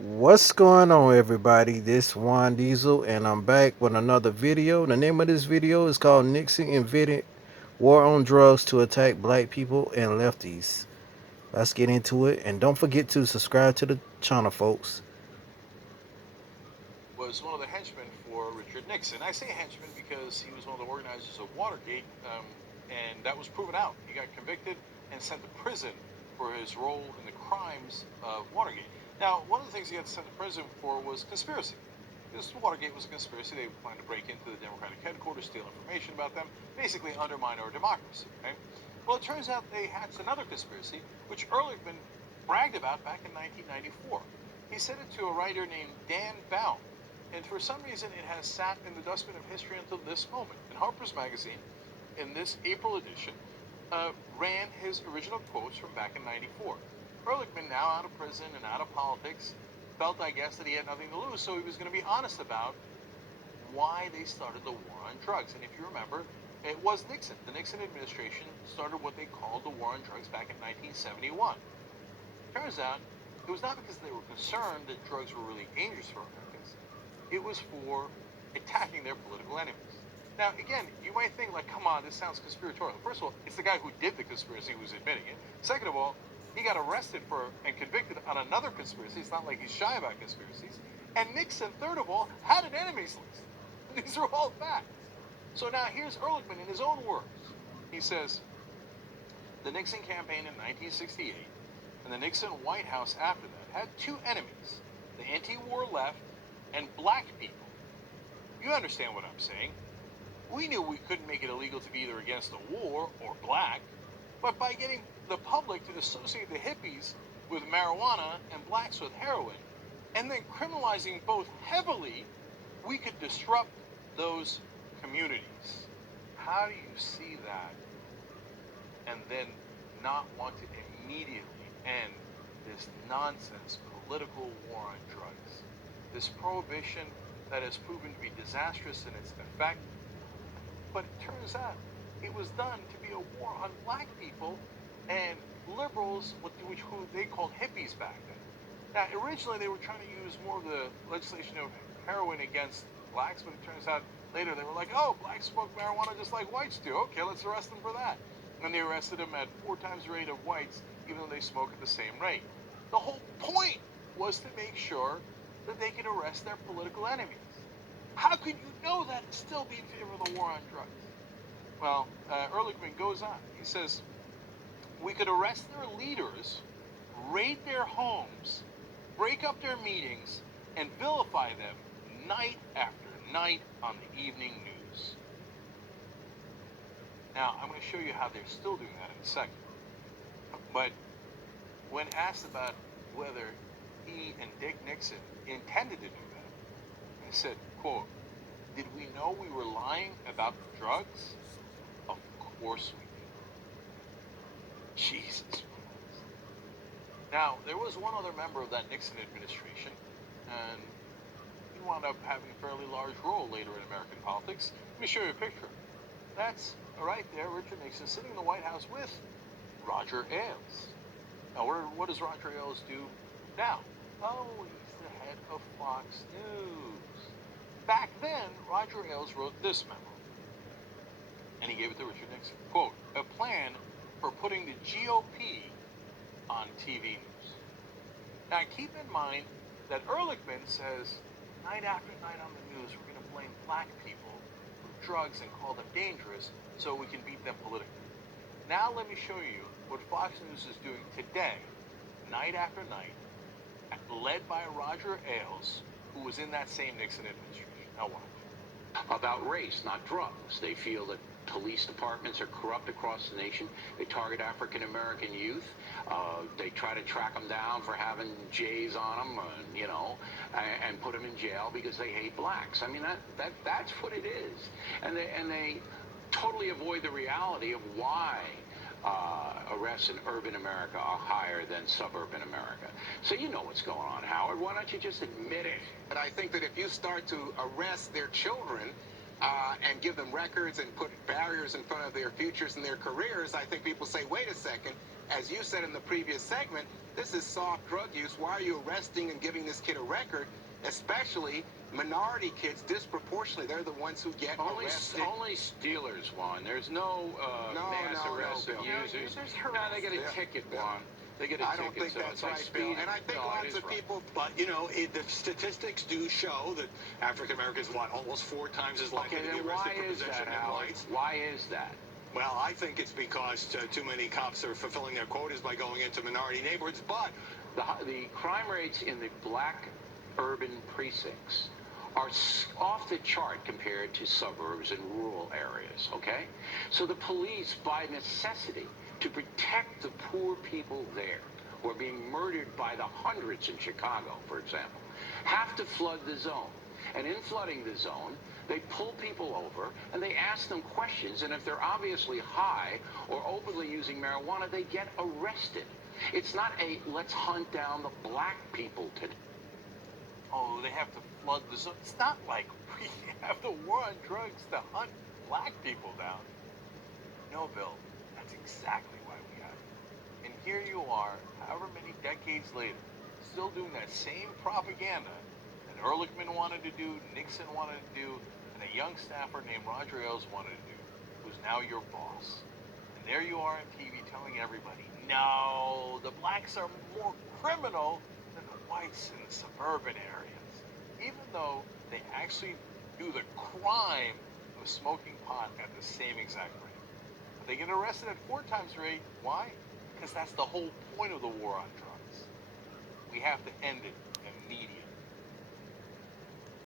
What's going on, everybody? This Juan Diesel, and I'm back with another video. The name of this video is called Nixon Invented War on Drugs to Attack Black People and Lefties. Let's get into it, and don't forget to subscribe to the channel, folks. Was one of the henchmen for Richard Nixon. I say henchman because he was one of the organizers of Watergate, and that was proven out. He got convicted and sent to prison for his role in the crimes of Watergate. Now, one of the things he got sent to prison for was conspiracy. This Watergate was a conspiracy. They planned to break into the Democratic headquarters, steal information about them, basically undermine our democracy. Okay? Well, it turns out they hatched another conspiracy, which Ehrlichman bragged about back in 1994. He said it to a writer named Dan Baum, and for some reason it has sat in the dustbin of history until this moment. In Harper's Magazine, in this April edition, ran his original quotes from back in 94. Ehrlichman, now out of prison and out of politics, felt, I guess, that he had nothing to lose, so he was going to be honest about why they started the war on drugs. And if you remember, it was Nixon. The Nixon administration started what they called the war on drugs back in 1971. Turns out, it was not because they were concerned that drugs were really dangerous for Americans. It was for attacking their political enemies. Now, again, you might think, like, come on, this sounds conspiratorial. First of all, it's the guy who did the conspiracy who's admitting it. Second of all, he got arrested for and convicted on another conspiracy. It's not like he's shy about conspiracies. And Nixon, third of all, had an enemies list. These are all facts. So now here's Ehrlichman in his own words. He says, the Nixon campaign in 1968 and the Nixon White House after that had two enemies, the anti-war left and black people. You understand what I'm saying? We knew we couldn't make it illegal to be either against the war or black, but by getting the public to associate the hippies with marijuana and blacks with heroin, and then criminalizing both heavily, we could disrupt those communities. How do you see that and then not want to immediately end this nonsense political war on drugs? This prohibition that has proven to be disastrous in its effect, but it turns out it was done to be a war on black people and liberals, who they called hippies back then. Now, originally they were trying to use more of the legislation of heroin against blacks, but it turns out later they were like, oh, blacks smoke marijuana just like whites do. Okay, let's arrest them for that. And they arrested them at 4 times the rate of whites, even though they smoke at the same rate. The whole point was to make sure that they could arrest their political enemies. How could you know that and still be in favor of the war on drugs? Well, Ehrlichman goes on. He says, we could arrest their leaders, raid their homes, break up their meetings, and vilify them night after night on the evening news. Now, I'm going to show you how they're still doing that in a second. But when asked about whether he and Dick Nixon intended to do that, he said, quote, did we know we were lying about the drugs? Of course we did. Jesus Christ. Now, there was one other member of that Nixon administration, and he wound up having a fairly large role later in American politics. Let me show you a picture. That's right there, Richard Nixon sitting in the White House with Roger Ailes. Now, what does Roger Ailes do now? Oh, he's the head of Fox News. Back then, Roger Ailes wrote this memo, and he gave it to Richard Nixon. Quote, a plan for putting the GOP on TV news. Now, keep in mind that Ehrlichman says, night after night on the news, we're going to blame black people for drugs and call them dangerous so we can beat them politically. Now let me show you what Fox News is doing today, night after night, led by Roger Ailes, who was in that same Nixon administration. Now watch. About race, not drugs. They feel that police departments are corrupt across the nation. They target African American youth. They try to track them down for having J's on them, and put them in jail because they hate blacks. I mean, that's what it is. And they totally avoid the reality of why arrests in urban America are higher than suburban America. So you know what's going on, Howard. Why don't you just admit it? But I think that if you start to arrest their children and give them records and put barriers in front of their futures and their careers, I think people say, wait a second, as you said in the previous segment, this is soft drug use. Why are you arresting and giving this kid a record? Especially minority kids, disproportionately, they're the ones who get arrested. Only stealers, Juan. There's no mass arrest of users. No, they get a ticket, Juan. They get a I ticket. don't think so that's it's like right, speeding. Bill. And I think No, it lots is of right. people. But, you know, the statistics do show that African Americans, almost 4 times as likely Okay, to be then arrested why for is that, possession than Howard? whites. Why is that? Well, I think it's because too many cops are fulfilling their quotas by going into minority neighborhoods, but The crime rates in the black urban precincts are off the chart compared to suburbs and rural areas, okay? So the police, by necessity, to protect the poor people there, who are being murdered by the hundreds in Chicago, for example, have to flood the zone. And in flooding the zone, they pull people over and they ask them questions, and if they're obviously high or openly using marijuana, they get arrested. It's not a let's hunt down the black people today. Oh, they have to flood the zone. It's not like we have the war on drugs to hunt black people down. No, Bill, that's exactly why we have it. And here you are, however many decades later, still doing that same propaganda that Ehrlichman wanted to do, Nixon wanted to do, and a young staffer named Roger Ailes wanted to do, who's now your boss. And there you are on TV telling everybody, no, the blacks are more criminal than the whites in the suburban areas, even though they actually do the crime of smoking pot at the same exact rate. But they get arrested at 4 times the rate. Why? Because that's the whole point of the war on drugs. We have to end it